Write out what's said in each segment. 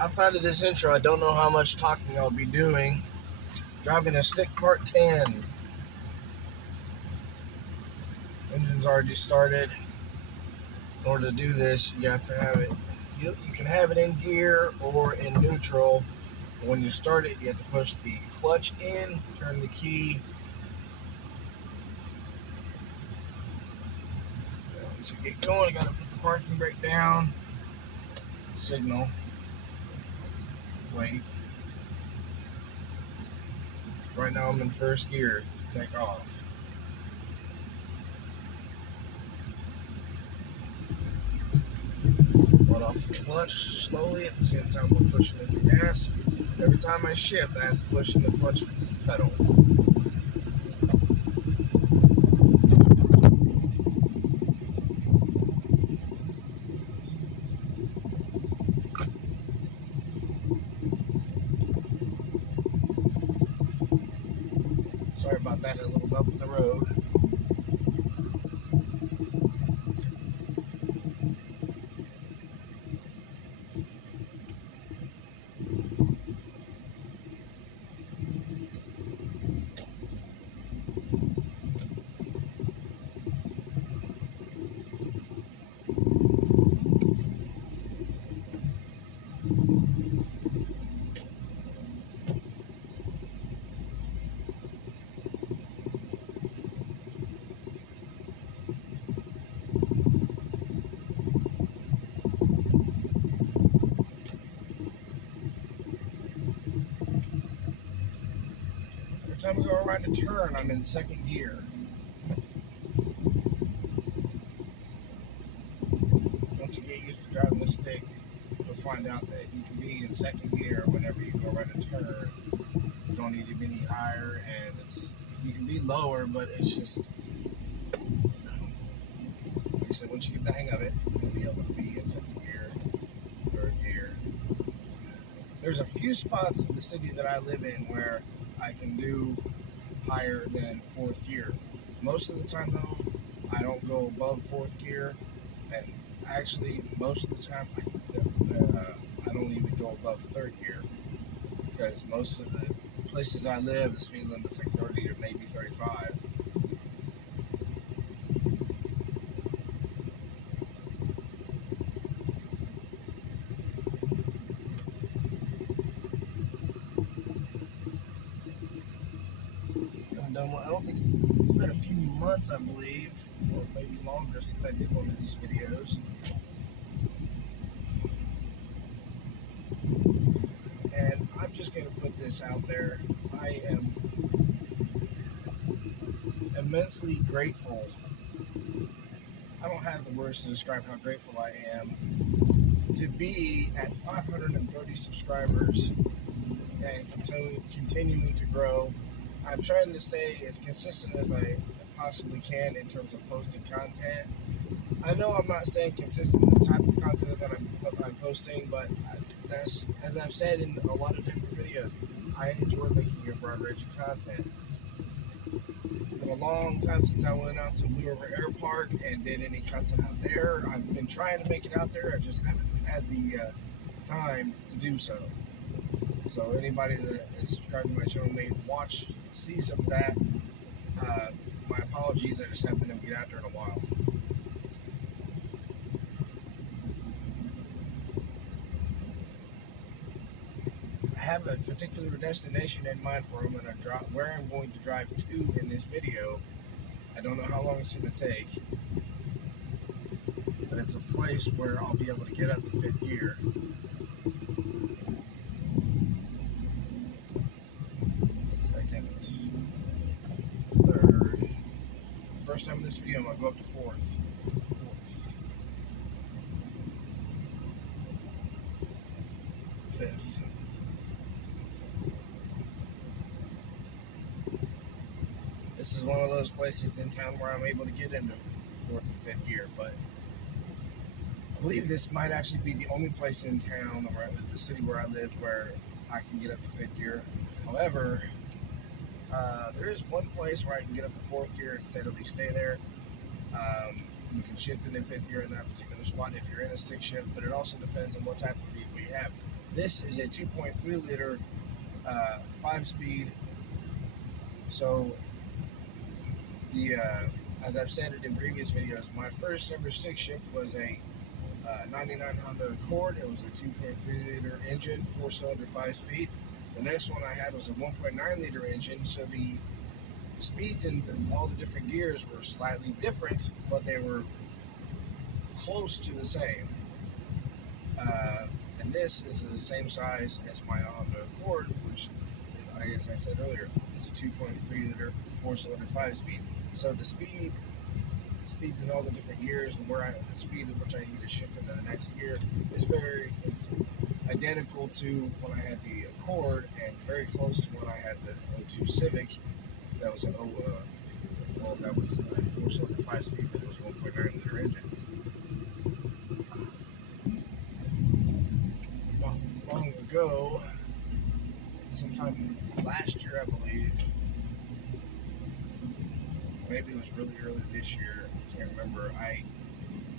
Outside of this intro, I don't know how much talking I'll be doing. Driving a stick part 10. Engine's already started. In order to do this, you have to have it. You can have it in gear or in neutral. When you start it, you have to push the clutch in, turn the key. Once you get going, you got to put the parking brake down. Signal. Wait. Right now I'm in first gear to take off. Let off the clutch slowly at the same time while pushing into the gas. Every time I shift, I have to push in the clutch pedal. Sorry about that, a little bump in the road. Every time we go around a turn, I'm in second gear. Once you get used to driving the stick, you'll find out that you can be in second gear whenever you go around a turn. You don't need to be any higher, and you can be lower, but it's just, like I said, once you get the hang of it, you'll be able to be in second gear, third gear. There's a few spots in the city that I live in where I can do higher than fourth gear. Most of the time, though, I don't go above fourth gear, and actually, most of the time, I don't even go above third gear, because most of the places I live, the speed limit's like 30 or maybe 35. I don't think it's been a few months, I believe, or maybe longer since I did one of these videos. And I'm just going to put this out there. I am immensely grateful. I don't have the words to describe how grateful I am to be at 530 subscribers and continuing to grow. I'm trying to stay as consistent as I possibly can in terms of posting content. I know I'm not staying consistent in the type of content that I'm posting, but that's, as I've said in a lot of different videos, I enjoy making a broad range of content. It's been a long time since I went out to Blue River Air Park and did any content out there. I've been trying to make it out there, I just haven't had the time to do so. So anybody that is subscribed to my channel may see some of that. My apologies, I just haven't been able to get out there in a while. I have a particular destination in mind for where I'm going to drive to in this video. I don't know how long it's going to take, but it's a place where I'll be able to get up to fifth gear. Second, third. First time in this video, I'm going to go up to fourth. Fifth. This is one of those places in town where I'm able to get into fourth and fifth gear, but I believe this might actually be the only place in town, or the city where I live, where I can get up to fifth gear. However, there is one place where I can get up to fourth gear and steadily stay there. You can shift into fifth gear in that particular spot if you're in a stick shift, but it also depends on what type of vehicle you have. This is a 2.3 liter 5-speed. So the as I've said it in previous videos, my first ever stick shift was a 99 Honda Accord. It was a 2.3 liter engine, 4-cylinder, 5-speed. The next one I had was a 1.9 liter engine, so the speeds and all the different gears were slightly different, but they were close to the same. And this is the same size as my Honda Accord, which, as I said earlier, is a 2.3 liter 4-cylinder 5-speed. So the speeds in all the different gears and the speed at which I need to shift into the next gear is identical to when I had the Accord, and very close to when I had the 02 Civic. That was a 4-cylinder 5-speed. That was 1.9 liter engine. Not long ago, sometime last year, I believe. Maybe it was really early this year. I can't remember. I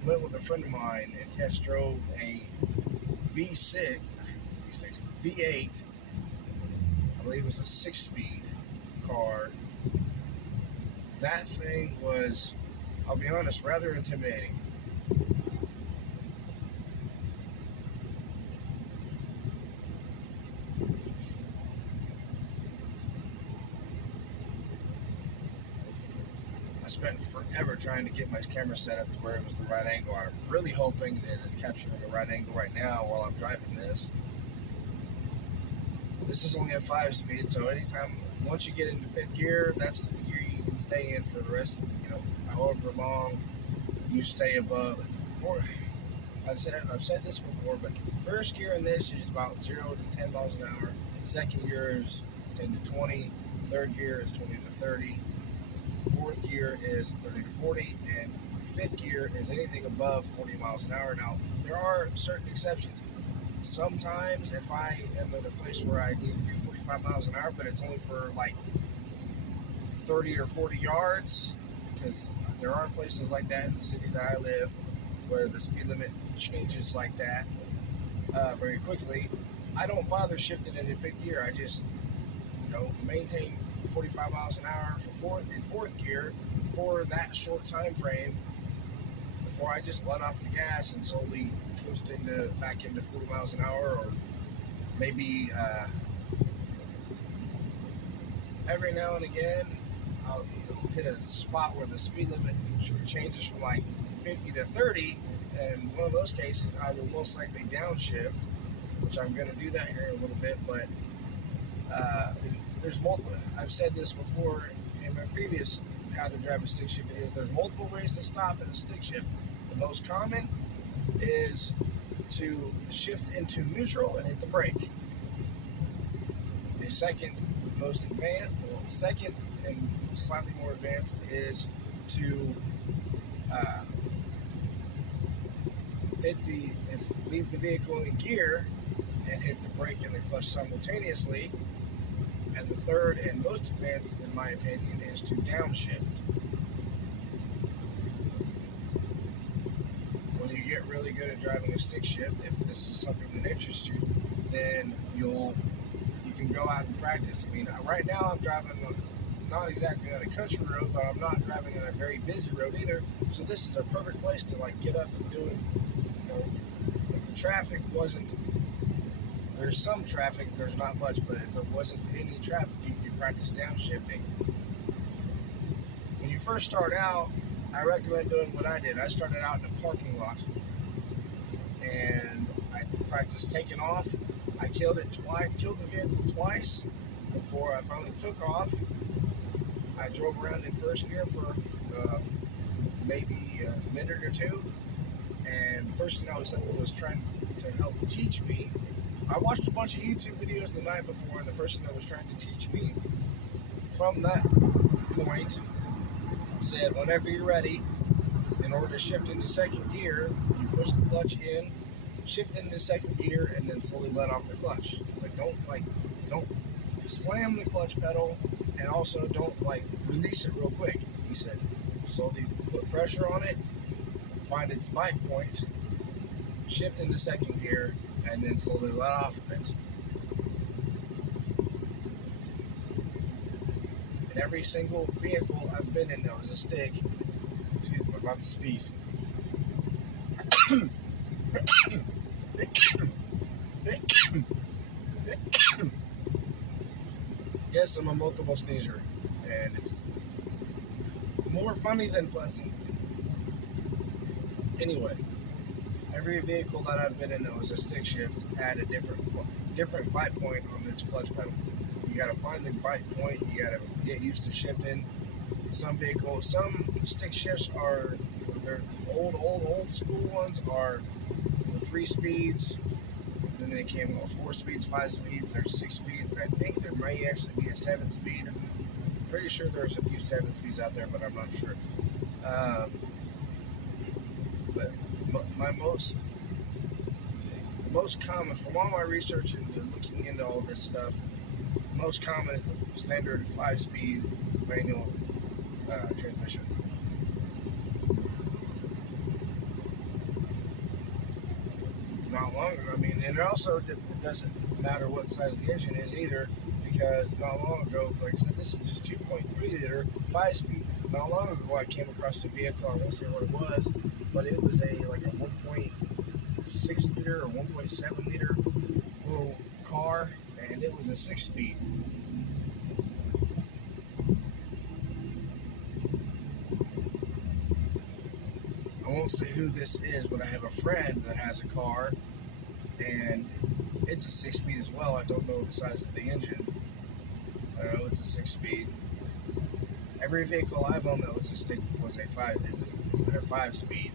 went with a friend of mine and test drove a V8. I believe it was a 6-speed car. That thing was, I'll be honest, rather intimidating. I spent forever trying to get my camera set up to where it was the right angle. I'm really hoping that it's capturing the right angle right now while I'm driving this. This is only a 5-speed, so once you get into 5th gear, that's the gear you can stay in for the rest of however long you stay above. I've said this before, but first gear in this is about 0 to 10 miles an hour. Second gear is 10 to 20. Third gear is 20 to 30. Fourth gear is 30 to 40, and 5th gear is anything above 40 miles an hour. Now, there are certain exceptions. Sometimes if I am at a place where I need to do 45 miles an hour, but it's only for like 30 or 40 yards, because there are places like that in the city that I live where the speed limit changes like that very quickly, I don't bother shifting into 5th gear. I just maintain 45 miles an hour for 4th gear for that short time frame before I just let off the gas and slowly coast back into 40 miles an hour, or maybe every now and again I'll hit a spot where the speed limit changes from like 50 to 30, and in one of those cases I will most likely downshift, which I'm going to do that here in a little bit. But there's multiple. I've said this before in my previous how to drive a stick shift videos. There's multiple ways to stop in a stick shift. The most common is to shift into neutral and hit the brake. The second and slightly more advanced is to leave the vehicle in gear and hit the brake and the clutch simultaneously. And the third and most advanced, in my opinion, is to downshift. When you get really good at driving a stick shift, if this is something that interests you, then you can go out and practice. I mean, right now I'm driving not exactly on a country road, but I'm not driving on a very busy road either. So this is a perfect place to get up and do it. If the traffic wasn't, there's some traffic, there's not much, but if there wasn't any traffic, you could practice downshifting. When you first start out, I recommend doing what I did. I started out in a parking lot, and I practiced taking off. I killed the vehicle twice before I finally took off. I drove around in first gear for maybe a minute or two, and the person that was trying to help teach me, I watched a bunch of YouTube videos the night before, and the person that was trying to teach me from that point said, whenever you're ready, in order to shift into second gear, you push the clutch in, shift into second gear, and then slowly let off the clutch. It's like, don't slam the clutch pedal, and also don't release it real quick. He said, slowly put pressure on it, find its bite point, shift into second gear, and then slowly let off of it. And every single vehicle I've been in that was a stick, excuse me, I'm about to sneeze. Yes, I'm a multiple sneezer, and it's more funny than pleasant. Anyway, every vehicle that I've been in that was a stick shift had a different bite point on its clutch pedal. You got to find the bite point. You got to get used to shifting. Some stick shifts are they're the old school ones are the 3 speeds. Then they came with 4 speeds, 5 speeds. There's 6 speeds, and I think there may actually be a 7 speed. I'm pretty sure there's a few 7 speeds out there, but I'm not sure. But my most common, from all my research and looking into all this stuff, most common is the standard 5-speed manual transmission. Not long ago, and it also doesn't matter what size the engine is either, because not long ago, like I said, this is just 2.3 liter 5-speed. Not long ago, I came across a vehicle. I won't say what it was, but it was a 1.6 liter or 1.7 liter little car, and it was a 6-speed. I won't say who this is, but I have a friend that has a car, and it's a 6-speed as well. I don't know the size of the engine. I know it's a 6-speed. Every vehicle I've owned that was a stick was a 5. Has been a 5-speed.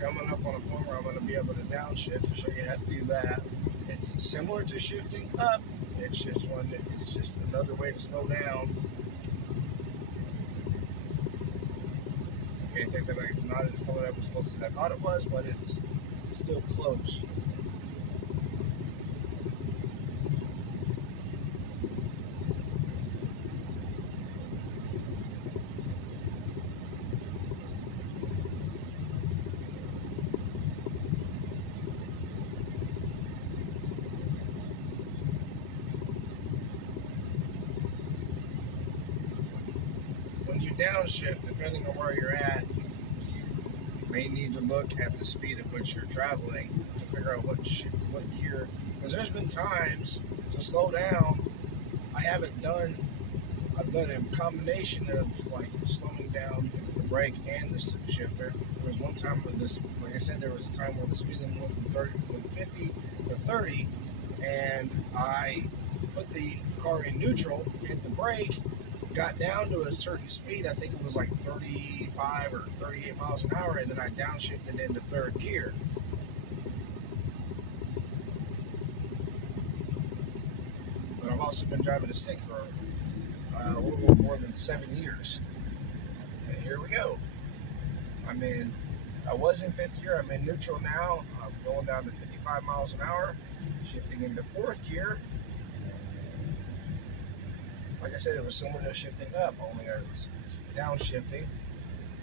Coming up on a point where I'm going to be able to downshift to show you how to do that. It's similar to shifting up. It's just another way to slow down. Okay, take that back. It's not coming up as close as I thought it was, but it's still close. When you downshift, depending on where you're at, you may need to look at the speed at which you're traveling to figure out what gear. Because there's been times to slow down, I've done a combination of slowing down with the brake and the shifter. There was one time with this, like I said, there was a time where the speed limit went from 50 to 30, and I put the car in neutral, hit the brake, got down to a certain speed. I think it was like 35 or 38 miles an hour, and then I downshifted into 3rd gear. But I've also been driving a stick for a little more than 7 years. And here we go. I was in 5th gear. I'm in neutral now. I'm going down to 55 miles an hour, shifting into 4th gear. Like I said, it was similar to shifting up, only I was downshifting.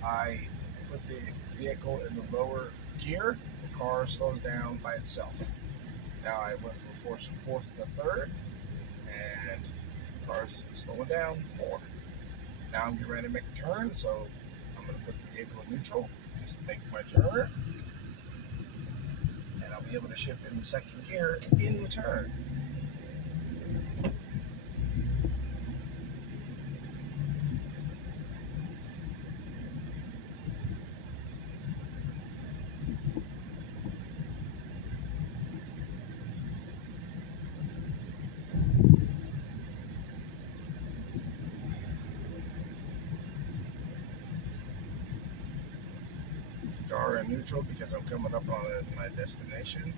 I put the vehicle in the lower gear. The car slows down by itself. Now I went from 4th to 3rd, and the car's slowing down more. Now I'm getting ready to make a turn, so I'm going to put the vehicle in neutral, just make my turn, and I'll be able to shift in the 2nd gear in the turn. Car in neutral because I'm coming up on my destination.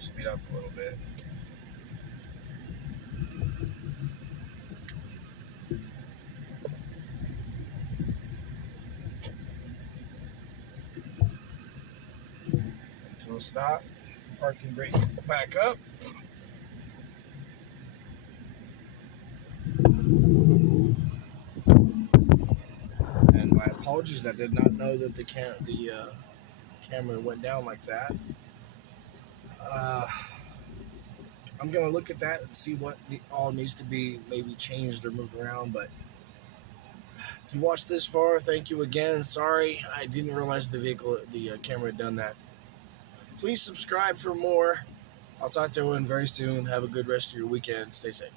to speed up a little bit. Until a stop. Parking brake back up. And my apologies, I did not know that the camera went down like that. I'm gonna look at that and see what all needs to be maybe changed or moved around. But if you watched this far, thank you again. Sorry, I didn't realize the camera had done that. Please subscribe for more. I'll talk to everyone very soon. Have a good rest of your weekend. Stay safe.